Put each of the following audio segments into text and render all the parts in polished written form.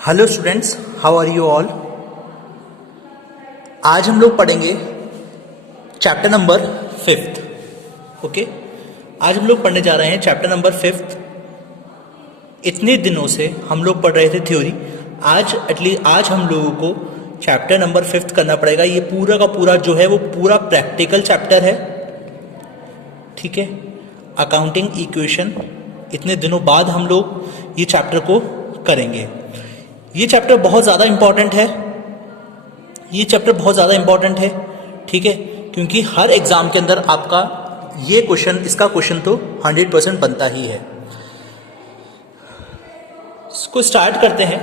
Hello students, how are you all. आज हम लोग पढ़ेंगे चैप्टर नंबर 5th। ओके, आज हम लोग पढ़ने जा रहे हैं चैप्टर नंबर 5th। इतने दिनों से हम लोग पढ़ रहे थे थ्योरी, आज हम लोगों को चैप्टर नंबर 5th करना पड़ेगा। ये पूरा का पूरा जो है वो पूरा प्रैक्टिकल चैप्टर है, ठीक है। अकाउंटिंग इक्वेशन, इतने दिनों बाद हम लोग ये चैप्टर को करेंगे। ये चैप्टर बहुत ज़्यादा इम्पॉर्टेंट है, ठीक है, क्योंकि हर एग्जाम के अंदर आपका ये क्वेश्चन, इसका क्वेश्चन तो 100% बनता ही है। इसको स्टार्ट करते हैं।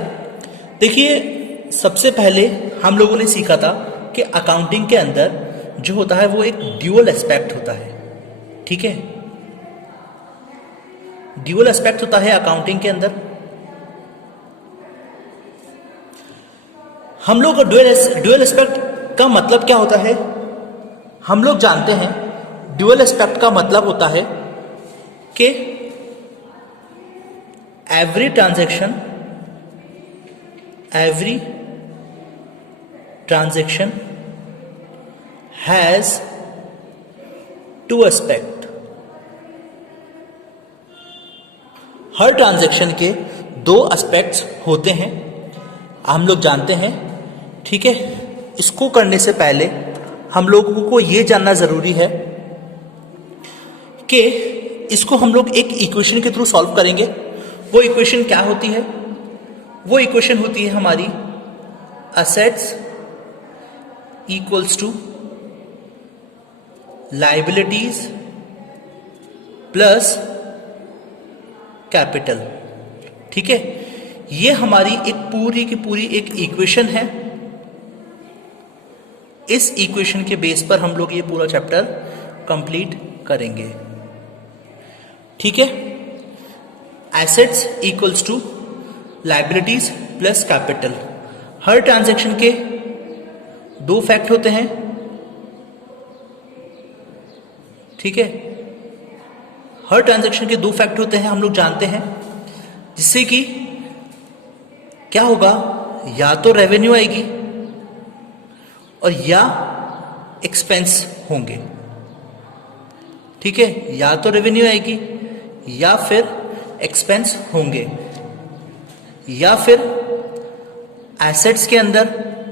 देखिए, सबसे पहले हम लोगों ने सीखा था कि अकाउंटिंग के अंदर जो होता है वो एक ड्यूअल एस्पेक्ट होता है, ठीक है। ड्यूअल एस्पेक्ट होता है अकाउंटिंग के अंदर। हम लोग ड्यूअल एस्पेक्ट का मतलब क्या होता है, हम लोग जानते हैं। ड्यूअल एस्पेक्ट का मतलब होता है कि every transaction has to aspect. Her transaction के दो एस्पेक्ट्स होते हैं, हम लोग जानते हैं, ठीक है। इसको करने से पहले हम लोगों को यह जानना जरूरी है कि इसको हम लोग एक इक्वेशन के थ्रू सॉल्व करेंगे। वो इक्वेशन क्या होती है? वो इक्वेशन होती है हमारी assets equals to liabilities plus capital, ठीक है। ये हमारी एक पूरी की पूरी एक इक्वेशन है। इस इक्वेशन के बेस पर हम लोग ये पूरा चैप्टर कंप्लीट करेंगे, ठीक है। Assets equals to liabilities plus capital. हर ट्रांजैक्शन के दो फैक्ट होते हैं, ठीक है। हर ट्रांजैक्शन के दो फैक्ट होते हैं, हम लोग जानते हैं, जिससे कि क्या होगा, या तो रेवेन्यू आएगी और या एक्सपेंस होंगे, ठीक है। या तो रेवेन्यू आएगी या फिर एक्सपेंस होंगे, या फिर एसेट्स के अंदर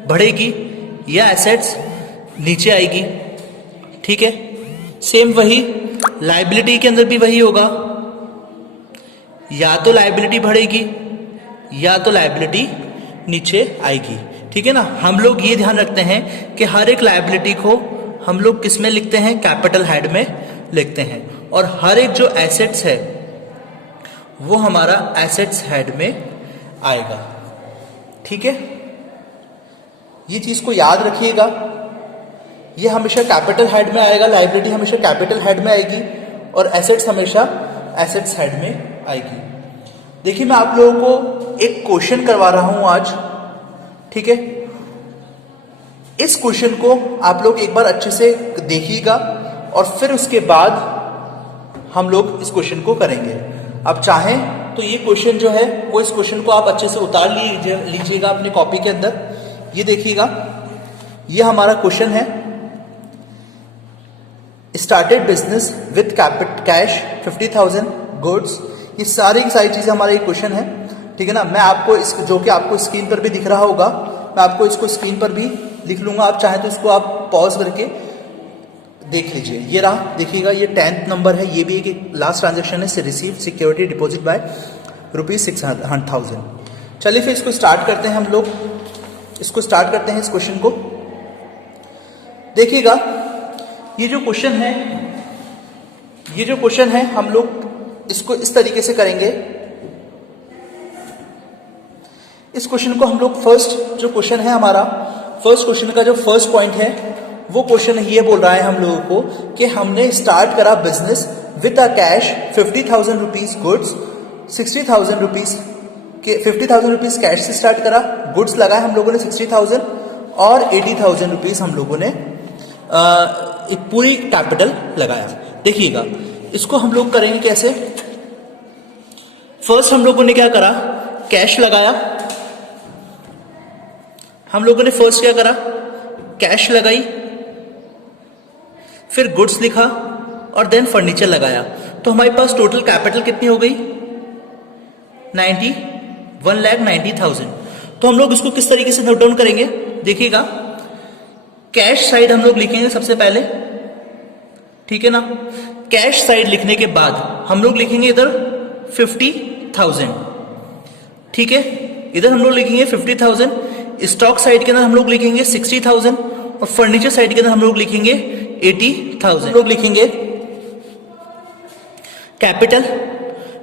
बढ़ेगी या एसेट्स नीचे आएगी, ठीक है। सेम वही लायबिलिटी के अंदर भी वही होगा, या तो लायबिलिटी बढ़ेगी या तो लायबिलिटी नीचे आएगी, ठीक है ना। हम लोग ये ध्यान रखते हैं कि हर एक लायबिलिटी को हम लोग किस में लिखते हैं, कैपिटल हेड में लिखते हैं, और हर एक जो एसेट्स है वो हमारा एसेट्स हेड में आएगा, ठीक है। ये चीज को याद रखिएगा, ये हमेशा कैपिटल हेड में आएगा, लायबिलिटी हमेशा कैपिटल हेड में आएगी और एसेट्स हमेशा एसेट्स हेड में आएगी। देखिए, मैं आप लोगों को एक क्वेश्चन करवा रहा हूं आज, ठीक है। इस क्वेश्चन को आप लोग एक बार अच्छे से देखिएगा और फिर उसके बाद हम लोग इस क्वेश्चन को करेंगे। आप चाहें तो ये क्वेश्चन जो है वो, इस क्वेश्चन को आप अच्छे से उतार लीजिएगा अपने कॉपी के अंदर। ये देखिएगा, ये हमारा क्वेश्चन है। Started business with cash 50,000 goods. ये सारी की सारी चीजें हमारा ये क्वेश्चन है, ठीक है ना। मैं आपको जो कि आपको स्क्रीन पर भी दिख रहा होगा, मैं आपको इसको स्क्रीन पर भी लिख लूंगा। आप चाहे तो इसको आप पॉज करके देख लीजिए। ये रहा, देखिएगा, ये 10th नंबर है। ये भी एक लास्ट ट्रांजेक्शन है, रिसीव सिक्योरिटी डिपॉजिट बाय ₹600,000। चलिए फिर इसको स्टार्ट करते हैं। हम लोग इसको स्टार्ट करते हैं, इस क्वेश्चन को देखिएगा। ये जो क्वेश्चन है हम लोग इसको इस तरीके से करेंगे। इस क्वेश्चन को हम लोग फर्स्ट जो क्वेश्चन है हमारा, फर्स्ट क्वेश्चन का जो फर्स्ट पॉइंट है वो क्वेश्चन ये बोल रहा है हम लोगों को कि हमने स्टार्ट करा business with a cash 50,000 rupees goods, 60,000 rupees के 50,000 रुपीज कैश से स्टार्ट करा, गुड्स लगाए हम लोगों ने 60,000 और 80,000 रुपीज हम लोगों ने एक पूरी कैपिटल लगाया। देखिएगा, इसको हम लोग करेंगे कैसे। फर्स्ट हम लोगों ने क्या करा, कैश लगाया, हम लोगों ने फर्स्ट क्या करा, कैश लगाई, फिर गुड्स लिखा और देन फर्नीचर लगाया। तो हमारे पास टोटल कैपिटल कितनी हो गई, 1,90,000। तो हम लोग इसको किस तरीके से नोट डाउन करेंगे, देखिएगा। कैश साइड हम लोग लिखेंगे सबसे पहले, ठीक है ना। कैश साइड लिखने के बाद हम लोग लिखेंगे इधर 50,000, ठीक है। इधर हम लोग लिखेंगे 50,000। स्टॉक साइड के अंदर हम लोग लिखेंगे 60,000 और फर्नीचर साइड के अंदर हम लोग लिखेंगे 80,000। लोग लिखेंगे कैपिटल,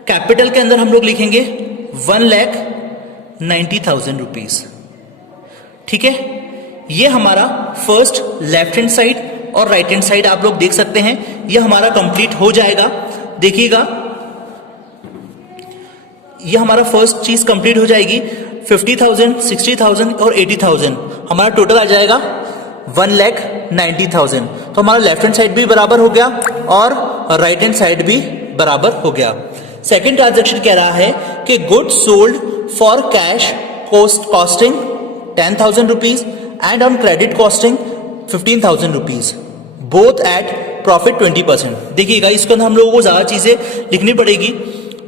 कैपिटल के अंदर हम लोग लिखेंगे 1,90,000 रुपीज, ठीक है। ये हमारा फर्स्ट लेफ्ट हैंड साइड और राइट हैंड साइड आप लोग देख सकते हैं, ये हमारा कंप्लीट हो जाएगा। देखिएगा, ये हमारा फर्स्ट चीज कंप्लीट हो जाएगी। 50,000, 60,000 और 80,000 हमारा टोटल आ जाएगा 1,90,000। तो हमारा लेफ्ट हैंड साइड भी बराबर हो गया और राइट हैंड साइड भी बराबर हो गया। सेकेंड ट्रांजेक्शन कह रहा है कि goods sold for cash costing 10,000 rupees and on credit costing 15,000 rupees, both at profit 20%। देखिएगा, इसके अंदर हम लोगों को ज्यादा चीजें लिखनी पड़ेगी।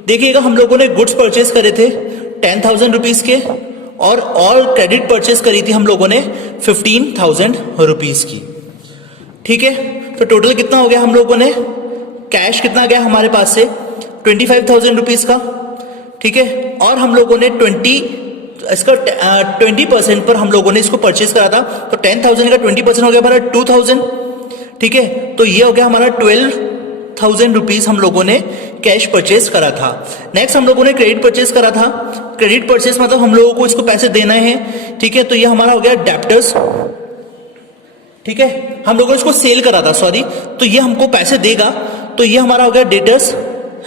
देखिएगा, हम लोगों ने गुड्स परचेज करे थे 10,000 रुपीज के और ऑल क्रेडिट परचेज करी थी हम लोगों ने 15,000 रुपीज की, ठीक है। तो टोटल कितना हो गया हम लोगों ने, कैश कितना गया हमारे पास से 25,000 रुपीज का, ठीक है। और हम लोगों ने 20% पर हम लोगों ने इसको परचेज करा था, तो 10,000 का 20% हो गया हमारा 2,000, ठीक है। तो ये हो गया हमारा 12,000 रुपीज हम लोगों ने कैश परचेज करा था। नेक्स्ट हम लोगों ने क्रेडिट परचेज करा था। क्रेडिट परचेज मतलब हम लोगों को इसको पैसे देना है, ठीक है। तो ये हमारा हो गया डेप्टर्स, ठीक है। हम लोगों ने इसको सेल करा था, सॉरी, तो ये हमको पैसे देगा, तो ये हमारा हो गया डेटर्स,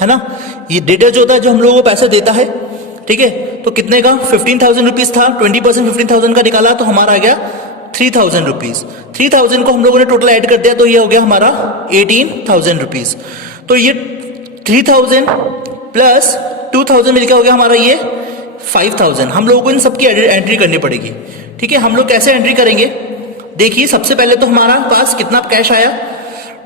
है ना। ये डेटर जो होता है, जो हम लोगों को पैसे देता है, ठीक है। तो कितने का 15,000 रुपीज था, 20% 15,000 का निकाला, तो हमारा आ गया 3,000 रुपीज। 3,000 को हम लोगों ने टोटल ऐड कर दिया, तो ये हो गया हमारा 18,000 रुपीज। तो ये 3,000 प्लस 2,000 मिलकर हो गया हमारा ये 5,000। हम लोगों को इन सबकी एंट्री करनी पड़ेगी, ठीक है। हम लोग कैसे एंट्री करेंगे, देखिए, सबसे पहले तो हमारा पास कितना कैश आया,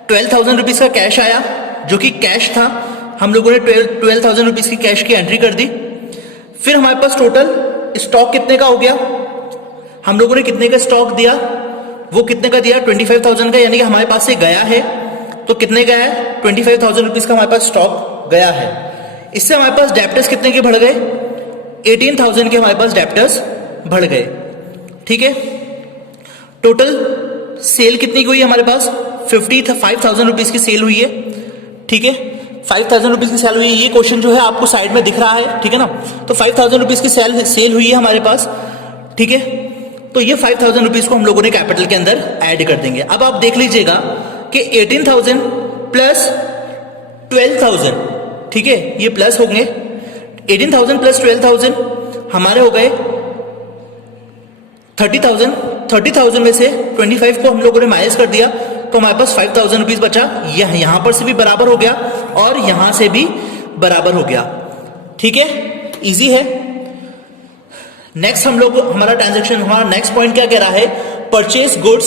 12,000 रुपीज का कैश आया, जो कि कैश था। हम लोगों ने 12,000 रुपीज की कैश की एंट्री कर दी। फिर हमारे पास टोटल स्टॉक कितने का हो गया, हम लोगों ने कितने का स्टॉक दिया, वो कितने का दिया 25,000 का, यानी कि हमारे पास से गया है, तो कितने का है 25,000 रुपीज का हमारे पास स्टॉक गया है। इससे हमारे पास डेप्टर्स कितने के बढ़ गए, 18,000 के हमारे पास डेप्टर्स बढ़ गए, ठीक है। टोटल सेल कितनी की हुई हमारे पास 55,000 रुपीज की सेल हुई है, ठीक है। 5,000 रुपीज की सेल हुई है, ये क्वेश्चन जो है आपको साइड में दिख रहा है, ठीक है ना। तो 5,000 रुपीज की सेल हुई है हमारे पास, ठीक है। तो ये 5,000 रुपीज को हम लोगों ने कैपिटल के अंदर ऐड कर देंगे। अब आप देख लीजिएगा कि 18,000 प्लस 12,000, ठीक है, ये प्लस हो गए। 18,000 प्लस 12,000 हमारे हो गए 30,000। 30,000 में से 25 को हम लोगों ने माइनस कर दिया, तो हमारे पास 5,000 रुपीज बचा। यहां पर से भी बराबर हो गया और यहां से भी बराबर हो गया, ठीक है। इजी है। नेक्स्ट हम लोग हमारा ट्रांजेक्शन, हमारा नेक्स्ट पॉइंट क्या कह रहा है, purchase goods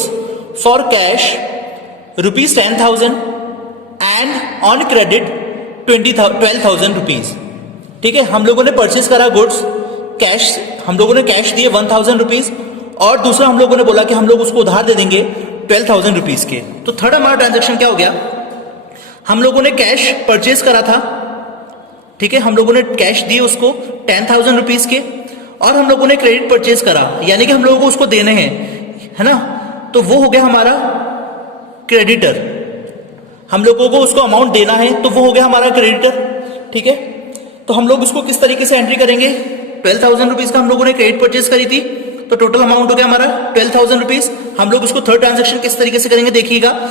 for cash ₹10,000 and on credit 12,000 rupees, ठीक है। हम लोगों ने परचेज करा गुड्स, कैश हम लोगों ने कैश दिए 1,000 रुपीज, और दूसरा हम लोगों ने बोला कि हम लोग उसको उधार दे देंगे 12,000 रुपीज के। तो थर्ड हमारा ट्रांजेक्शन क्या हो गया, हम लोगों ने कैश परचेज करा था, ठीक है। हम लोगों ने कैश दिए उसको 10,000 रुपीज के, और हम लोगों ने क्रेडिट परचेज करा, यानी कि हम लोगों को उसको देने हैं, है ना। तो वो हो गया हमारा क्रेडिटर, हम लोगों को उसको अमाउंट देना है, तो वो हो गया हमारा क्रेडिटर, ठीक है। तो हम लोग उसको किस तरीके से एंट्री करेंगे, 12,000 रुपीज का हम लोगों ने क्रेडिट परचेज करी थी, तो टोटल अमाउंट हो गया हमारा 12,000 रुपीज। हम लोग उसको थर्ड ट्रांजेक्शन किस तरीके से करेंगे, देखिएगा।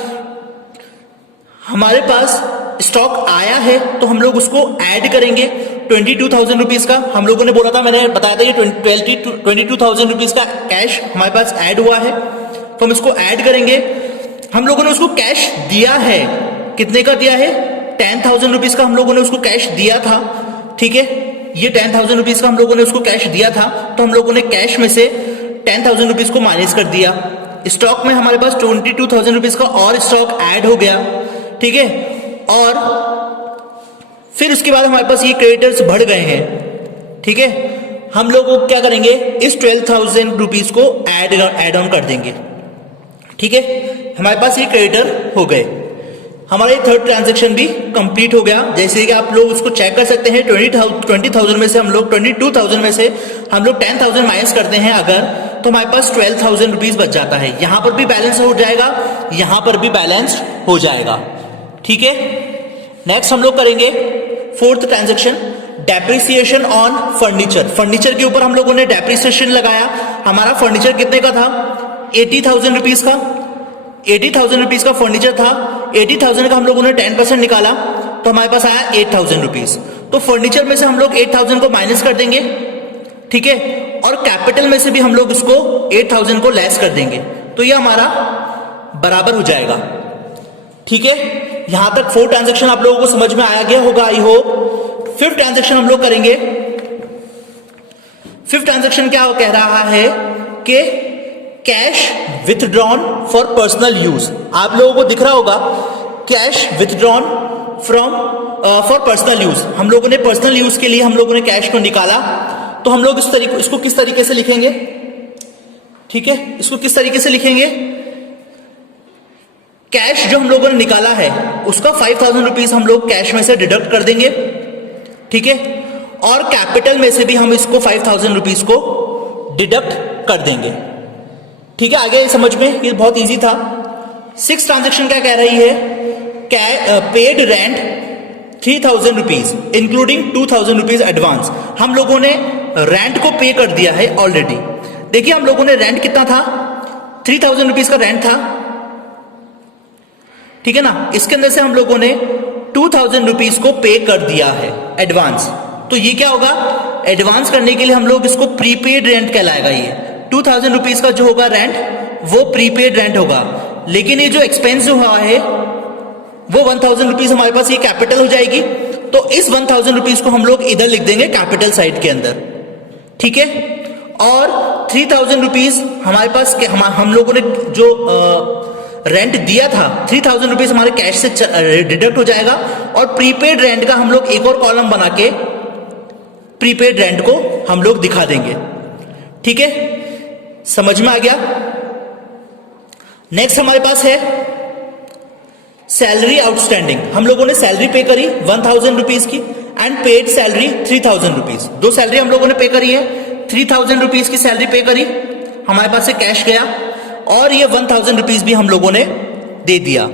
हमारे पास स्टॉक आया है, तो हम लोग उसको ऐड करेंगे 22,000 रुपीज का। हम लोगों ने बोला था, मैंने बताया था, ये 22,000 रुपीज का कैश हमारे पास ऐड हुआ है, तो हम इसको ऐड करेंगे। हम लोगों ने उसको कैश दिया है, कितने का दिया है 10,000 रुपीज का हम लोगों ने उसको कैश दिया था, ठीक है। ये 10,000 रुपीज का हम लोगों ने उसको कैश दिया था, तो हम लोगों ने कैश में से 10,000 रुपीज को माइनस कर दिया, स्टॉक में हमारे पास 22,000 रुपीज का और स्टॉक ऐड हो गया, ठीक है। और फिर उसके बाद हमारे पास ये क्रेडिटर्स बढ़ गए हैं, ठीक है। हम लोग क्या करेंगे, इस 12,000 रुपीज को ऐड ऑन कर देंगे, ठीक है। हमारे पास ये क्रेडिटर हो गए, हमारा ये थर्ड ट्रांजैक्शन भी कंप्लीट हो गया। जैसे कि आप लोग उसको चेक कर सकते हैं, 20,000 में से हम लोग 22,000 में से हम लोग 10,000 माइनस करते हैं अगर, तो हमारे पास 12,000 रुपीज बच जाता है। यहां पर भी बैलेंस हो जाएगा, यहां पर भी बैलेंस हो जाएगा, ठीक है। नेक्स्ट हम लोग करेंगे fourth transaction, depreciation on furniture. Furniture के ऊपर हम लोगों ने डेप्रिसिएशन लगाया। हमारा फर्नीचर कितने का था, 80,000 रुपीज का, 80,000 रुपीज का फर्नीचर था। 80,000 का हम लोगों ने 10% निकाला तो हमारे पास आया 8,000 रुपीज। तो फर्नीचर में से हम लोग 8,000 को माइनस कर देंगे, ठीक है। और कैपिटल में से भी हम लोग इसको 8,000 को लेस कर देंगे, तो ये हमारा बराबर हो जाएगा, ठीक है। यहां तक 4 ट्रांजैक्शन आप लोगों को समझ में आया गया होगा, आई होप। 5th ट्रांजैक्शन हम लोग करेंगे। 5th ट्रांजैक्शन क्या कह रहा है कि cash withdrawn for personal use. आप लोगों को दिख रहा होगा cash withdrawn from for personal use. हम लोगों ने पर्सनल यूज के लिए हम लोगों ने कैश को निकाला, तो हम लोग इसको किस तरीके से लिखेंगे, ठीक है। इसको किस तरीके से लिखेंगे, कैश जो हम लोगों ने निकाला है उसका 5,000 रुपीज हम लोग कैश में से डिडक्ट कर देंगे, ठीक है। और कैपिटल में से भी हम इसको 5,000 रुपीज को डिडक्ट कर देंगे, ठीक है। आगे समझ में, ये बहुत इजी था। 6th ट्रांजैक्शन क्या कह रही है, paid rent 3,000 rupees including 2,000 rupees advance. हम लोगों ने रेंट को पे कर दिया है ऑलरेडी। देखिए हम लोगों ने रेंट कितना था, 3,000 रुपीज का रेंट था, ठीक है ना। इसके अंदर से हम लोगों ने 2,000 रुपीज को पे कर दिया है एडवांस। तो ये क्या होगा, एडवांस करने के लिए हम लोग इसको प्रीपेड रेंट कहलाएगा। ये 2,000 रुपीज का जो होगा रेंट वो प्रीपेड रेंट होगा, लेकिन ये जो एक्सपेंस जो हुआ है वो 1,000 रुपीज हमारे पास ये कैपिटल हो जाएगी। तो इस 1,000 रुपीज को हम लोग इधर लिख देंगे कैपिटल साइड के अंदर, ठीक है। और 3,000 रुपीज हमारे पास हम लोगों ने जो रेंट दिया था 3,000 रुपीज हमारे कैश से डिडक्ट हो जाएगा। और प्रीपेड रेंट का हम लोग एक और कॉलम बना के प्रीपेड रेंट को हम लोग दिखा देंगे, ठीक है। समझ में आ गया। नेक्स्ट हमारे पास है सैलरी आउटस्टैंडिंग। हम लोगों ने सैलरी पे करी 1,000 रुपीज की and paid salary 3,000 rupees. 2 salary हम लोगों ने पे करी है, 3,000 रुपीज की सैलरी पे करी, हमारे पास से कैश गया, और ये 1,000 रुपीज भी हम लोगों ने दे दिया,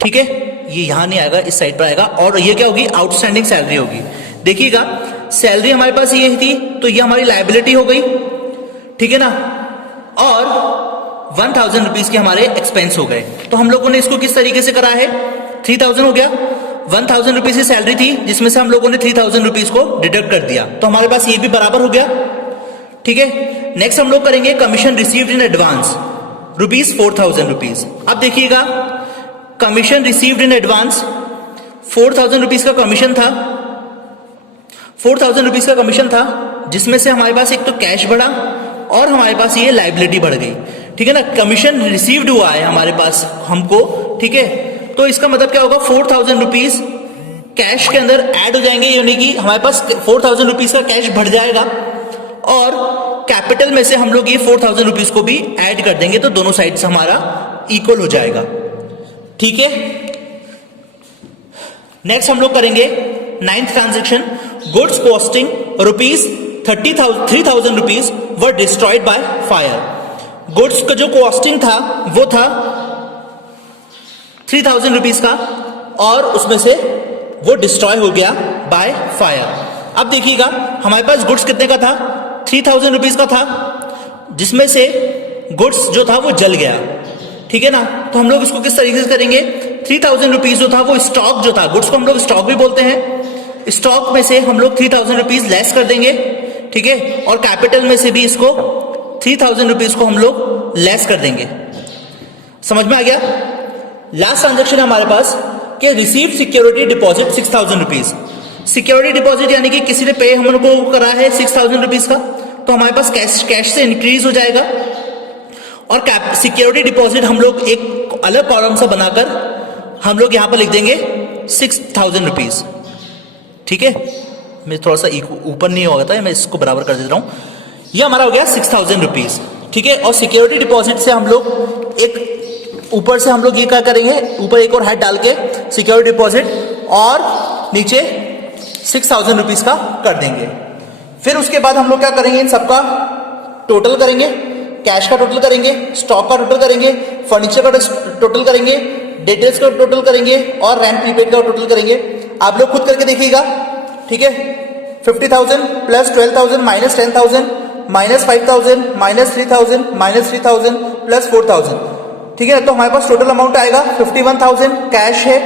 ठीक है। ये यहां नहीं आएगा, इस साइड पर आएगा। और ये क्या होगी, आउटस्टैंडिंग सैलरी होगी। देखिएगा सैलरी हमारे पास ये थी, तो ये हमारी लायबिलिटी हो गई, ठीक है ना। और 1,000 रुपीज के हमारे एक्सपेंस हो गए। तो हम लोगों ने इसको किस तरीके से करा है, 3,000 हो गया, 1,000 रुपीज की सैलरी थी जिसमें से हम लोगों ने 3,000 रुपीज को डिडक्ट कर दिया, तो हमारे पास ये भी बराबर हो गया, ठीक है। नेक्स्ट हम लोग करेंगे commission received in advance rupees 4,000 rupees. अब देखिएगा commission received in advance 4,000 rupees का कमीशन था, 4,000 रुपीज का कमीशन था, जिसमें से हमारे पास एक तो कैश बढ़ा और हमारे पास ये लायबिलिटी बढ़ गई, ठीक है ना। कमीशन रिसीव्ड हुआ है हमारे पास हमको, ठीक है। तो इसका मतलब क्या होगा, 4,000 रुपीज कैश के अंदर ऐड हो जाएंगे, यानी कि हमारे पास 4,000 रुपीज का कैश बढ़ जाएगा और कैपिटल में से हम लोग ये 4,000 रुपीज को भी ऐड कर देंगे, तो दोनों साइड से हमारा इक्वल हो जाएगा, ठीक है। नेक्स्ट हम लोग करेंगे 9th transaction, goods costing rupees 3,000 rupees were destroyed by fire. Goods का जो कॉस्टिंग था वो था 3,000 रुपीज का, और उसमें से वो डिस्ट्रॉय हो गया बाय फायर। अब देखिएगा हमारे पास गुड्स कितने का था, 3,000 रुपीज का था, जिसमें से गुड्स जो था वो जल गया, ठीक है ना। तो हम लोग इसको किस तरीके से करेंगे, 3,000 रुपीज जो था वो स्टॉक जो था, गुड्स को हम लोग स्टॉक भी बोलते हैं, स्टॉक में से हम लोग 3,000 रुपीज लेस कर देंगे, ठीक है। और कैपिटल में से भी इसको 3,000 रुपीज को हम लोग लेस कर देंगे। समझ में आ गया। लास्ट ट्रांजेक्शन है हमारे पास कि received security deposit 6,000 rupees. Security deposit यानी कि किसी ने पे हम लोग को करा है 6,000 रुपीज का, तो हमारे पास कैश से इंक्रीज हो जाएगा। और सिक्योरिटी डिपॉजिट हम लोग एक अलग कॉलम सा बनाकर हम लोग यहां पर लिख देंगे 6,000 रुपीज। ठीक है, मैं थोड़ा सा ऊपर नहीं होगा था, मैं इसको बराबर कर देता हूं। ये हमारा हो गया 6,000 रुपीज। ठीक है, और सिक्योरिटी डिपॉजिट से हम लोग एक ऊपर से हम लोग ये क्या करेंगे, ऊपर एक और हेड डाल के सिक्योरिटी डिपॉजिट और नीचे 6,000 रुपीज का कर देंगे। फिर उसके बाद हम लोग क्या करेंगे, इन सबका टोटल करेंगे, कैश का टोटल करेंगे, स्टॉक का टोटल करेंगे, फर्नीचर का टोटल करेंगे, डेटर्स का टोटल करेंगे और रेंट प्रीपेड का टोटल करेंगे। आप लोग खुद करके देखिएगा। ठीक है, 50,000 plus 12,000 minus 10,000 minus 5,000 minus 3,000 minus 3,000 plus 4,000। ठीक है, तो हमारे पास टोटल अमाउंट आएगा 51,000 कैश है,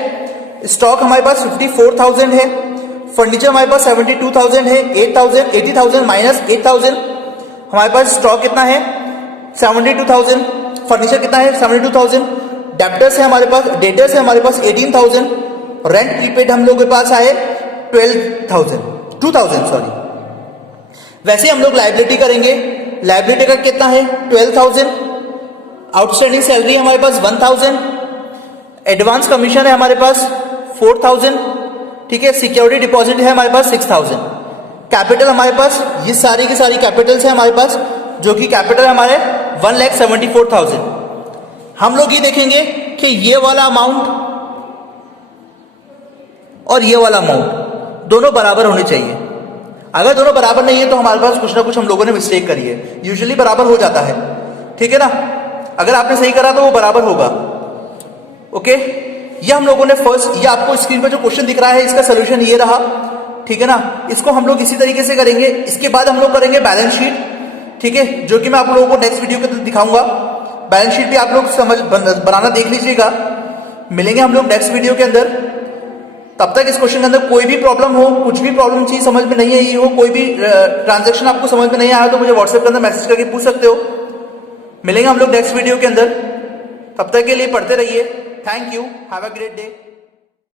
स्टॉक हमारे पास 54,000 है, फर्नीचर हमारे पास 72,000 है, 80,000 माइनस 8,000 हमारे पास स्टॉक कितना है 72,000, फर्नीचर कितना है 72,000, डेप्टर्स है हमारे पास, डेटर्स है हमारे पास 18,000, रेंट प्रीपेड हम लोग के पास आए 2,000 सॉरी। वैसे हम लोग लाइबिलिटी करेंगे, लाइबिलिटी का कितना है 12,000, आउटस्टैंडिंग सैलरी हमारे पास 1,000, एडवांस कमीशन है हमारे पास 4,000। ठीक है, सिक्योरिटी डिपॉजिट है हमारे पास 6,000। कैपिटल हमारे पास ये सारी की सारी कैपिटल्स है हमारे पास, जो कि कैपिटल हमारे 1,74,000। हम लोग ये देखेंगे कि ये वाला अमाउंट और ये वाला अमाउंट दोनों बराबर होने चाहिए। अगर दोनों बराबर नहीं है तो हमारे पास कुछ ना कुछ हम लोगों ने मिस्टेक करी है। यूजुअली बराबर हो जाता है, ठीक है ना। अगर आपने सही करा तो वो बराबर होगा। ओके, ये हम लोगों ने फर्स्ट, ये आपको स्क्रीन पर जो क्वेश्चन दिख रहा है इसका सोल्यूशन ये रहा, ठीक है ना। इसको हम लोग इसी तरीके से करेंगे। इसके बाद हम लोग करेंगे बैलेंस शीट, ठीक है, जो कि मैं आप लोगों को नेक्स्ट वीडियो के अंदर दिखाऊंगा। बैलेंस शीट भी आप लोग बनाना देख लीजिएगा। मिलेंगे हम लोग नेक्स्ट वीडियो के अंदर। तब तक इस क्वेश्चन के अंदर कोई भी प्रॉब्लम हो, कुछ भी प्रॉब्लम चीज समझ में नहीं आई हो, कोई भी ट्रांजैक्शन आपको समझ में नहीं आया तो मुझे व्हाट्सएप के अंदर मैसेज करके पूछ सकते हो। मिलेंगे हम लोग नेक्स्ट वीडियो के अंदर। तब तक के लिए पढ़ते रहिए। Thank you, have a great day.